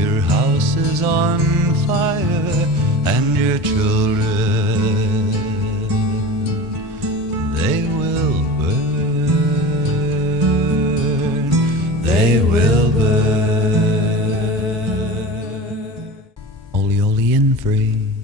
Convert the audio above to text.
Your house is on fire and your children, they will burn, they will burn. Ole, ole, and free.